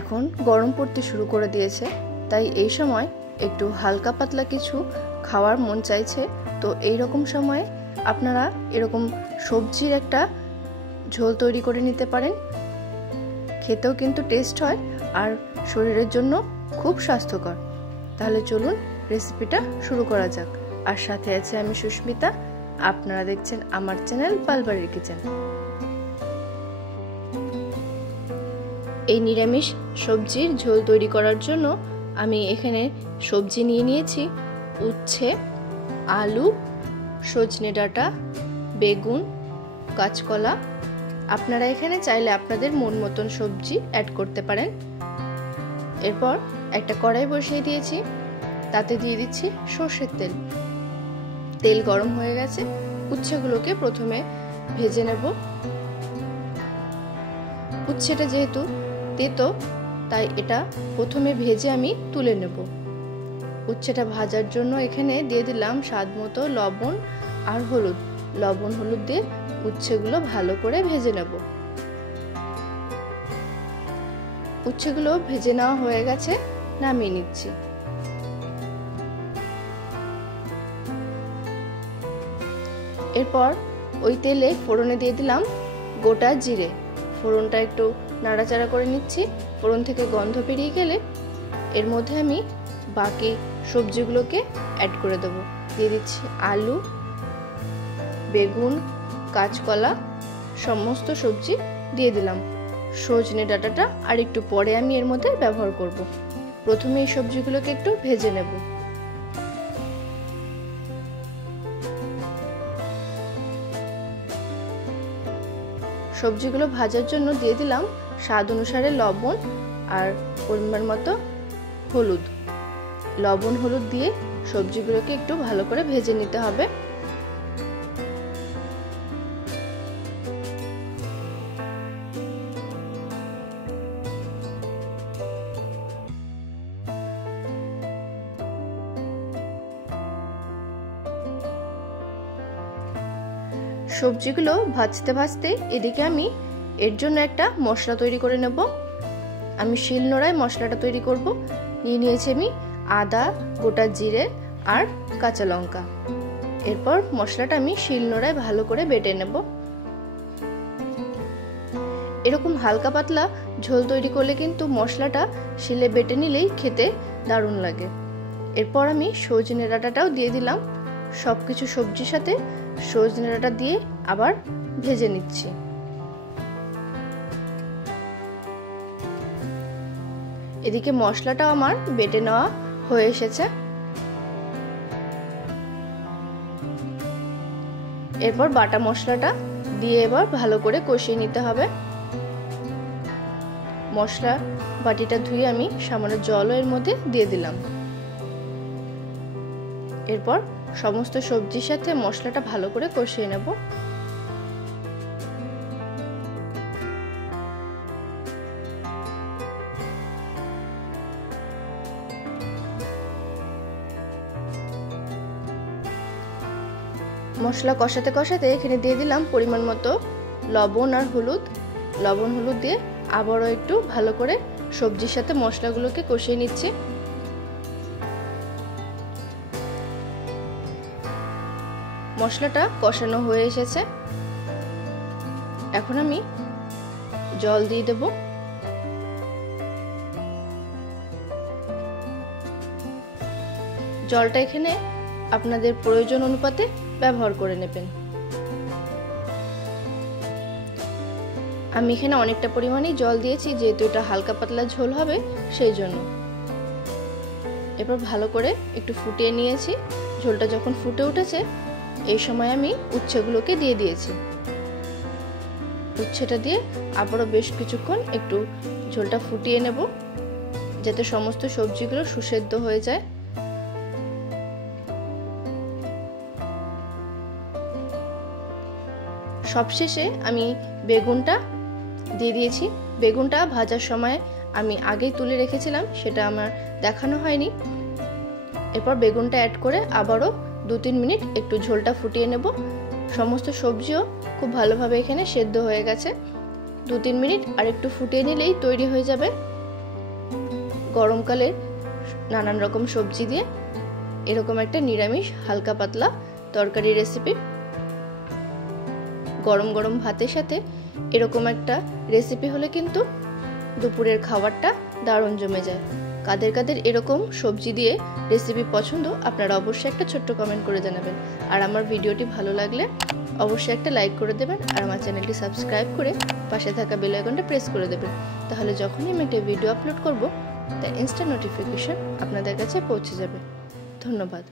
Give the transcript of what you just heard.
এখন গরম পড়তে শুরু করে দিয়েছে, তাই এই সময় একটু হালকা পাতলা কিছু খাওয়ার মন চাইছে। তো এই রকম সময়ে আপনারা এরকম সবজির একটা ঝোল তৈরি করে নিতে পারেন। খেতেও কিন্তু টেস্ট হয় আর শরীরের জন্য খুব স্বাস্থ্যকর। তাহলে চলুন রেসিপিটা শুরু করা যাক। আর সাথে আছে আমি সুস্মিতা, আপনারা দেখছেন আমার চ্যানেল পালবাড়ির কিচেন। এই নিরামিষ সবজির ঝোল তৈরি করার জন্য আমি এখানে সবজি নিয়ে নিয়েছি উচ্ছে, আলু, সজনে ডাঁটা, বেগুন, কাঁচকলা। আপনারা এখানে চাইলে আপনাদের মন মতন সবজি অ্যাড করতে পারেন। এরপর একটা কড়াই বসিয়ে দিয়েছি, তাতে দিয়ে দিচ্ছি সর্ষের তেল। তেল গরম হয়ে গেছে, উচ্ছেগুলোকে প্রথমে ভেজে নেব। উচ্ছেটা যেহেতু তেতো, তাই এটা প্রথমে ভেজে আমি তুলে নেব। উচ্ছেটা ভাজার জন্য এখানে দিয়ে দিলাম স্বাদ মতো লবণ আর হলুদ। লবণ হলুদ দিয়ে উচ্ছেগুলো ভালো করে ভেজে নেব। উচ্ছেগুলো ভেজে নেওয়া হয়ে গেছে, নামিয়ে নিচ্ছি। এরপর ওই তেলে ফোড়নে দিয়ে দিলাম গোটা জিরে। ফোড়নটা একটু নাড়াচাড়া করে নিচ্ছি। ফোড়ন থেকে গন্ধ বেরিয়ে গেলে এর মধ্যে আমি বাকি সবজিগুলোকে অ্যাড করে দেবো। দিয়ে দিচ্ছি আলু, বেগুন, কাঁচকলা, সমস্ত সবজি দিয়ে দিলাম। সজনে ডাঁটাটা আর একটু পরে আমি এর মধ্যে ব্যবহার করব। প্রথমে এই সবজিগুলোকে একটু ভেজে নেব। সবজিগুলো ভাজার জন্য দিয়ে দিলাম স্বাদ অনুসারে লবণ আর পরিমাণ মতো হলুদ। লবণ হলুদ দিয়ে সবজিগুলোকে একটু ভালো করে ভেজে নিতে হবে। সবজিগুলো ভাজতে ভাজতে এদিকে আমি এর জন্য একটা মশলা তৈরি করে নেব। আমি শিলনোড়ায় মশলাটা তৈরি করব। নিয়ে নিয়েছি আমি আদা, গোটা জিরে আর কাঁচা লঙ্কা। এরপর মশলাটা আমি শিলনোড়ায় ভালো করে বেটে নেব। এরকম হালকা পাতলা ঝোল তৈরি করলে কিন্তু মশলাটা শিলে বেটে নিলেই খেতে দারুণ লাগে। এরপর আমি সজনে ডাঁটাটাও দিয়ে দিলাম। সবকিছু সবজির সাথে সজনে ডাঁটা দিয়ে আবার ভেজে নিচ্ছি। এদিকে মশলাটাও আমার বেটে নেওয়া হয়ে এসেছে। এরপর বাটা মশলাটা দিয়ে এবার ভালো করে কষিয়ে নিতে হবে। মশলা বাটিটা ধুয়ে আমি সামান্য জল এর মধ্যে দিয়ে দিলাম। এরপর সমস্ত সবজির সাথে মশলাটা ভালো করে কষিয়ে নেব। মশলা কষাতে কষাতে এখানে দিয়ে দিলাম পরিমাণ মতো লবণ আর হলুদ। লবণ হলুদ দিয়ে আবারও একটু ভালো করে সবজির সাথে মশলাগুলোকে কষিয়ে নিচ্ছি। মশলাটা কষানো হয়ে এসেছে, এখন আমি জল দিয়ে দেব। জলটা এখানে আপনাদের প্রয়োজন অনুপাতে ব্যবহার করে নেবেন। আমি এখানে অনেকটা পরিমাণেই জল দিয়েছি, যেহেতু এটা হালকা পাতলা ঝোল হবে সেই জন্য। এরপর ভালো করে একটু ফুটিয়ে নিয়েছি। ঝোলটা যখন ফুটে উঠেছে এই সময় আমি উচ্ছেগুলোকে দিয়ে দিয়েছি। উচ্ছেটা দিয়ে আবারও বেশ কিছুক্ষণ একটু ঝোলটা ফুটিয়ে নেব, যাতে সমস্ত সবজিগুলো সুসেদ্ধ হয়ে যায়। সবশেষে আমি বেগুনটা দিয়ে দিয়েছি। বেগুনটা ভাজার সময় আমি আগেই তুলে রেখেছিলাম, সেটা আমার দেখানো হয়নি। এরপর বেগুনটা অ্যাড করে আবারও 2-3 মিনিট একটু ঝোলটা ফুটিয়ে নেব। সমস্ত সবজিও খুব ভালোভাবে এখানে সেদ্ধ হয়ে গেছে। 2-3 মিনিট আর একটু ফুটিয়ে নিলেই তৈরি হয়ে যাবে গরমকালে নানান রকম সবজি দিয়ে এরকম একটা নিরামিষ হালকা পাতলা তরকারি রেসিপি। গরম গরম ভাতের সাথে এরকম একটা রেসিপি হলে কিন্তু দুপুরের খাবারটা দারুণ জমে যায়। কাদের কাদের এরকম সবজি দিয়ে রেসিপি পছন্দ আপনারা অবশ্যই একটা ছোট্ট কমেন্ট করে জানাবেন। আর আমার ভিডিওটি ভালো লাগলে অবশ্যই একটা লাইক করে দেবেন আর আমার চ্যানেলটি সাবস্ক্রাইব করে পাশে থাকা বেল আইকনটা প্রেস করে দেবেন। তাহলে যখনই আমি একটা ভিডিও আপলোড করব তার ইনস্ট্যান্ট নোটিফিকেশন আপনাদের কাছে পৌঁছে যাবে। ধন্যবাদ।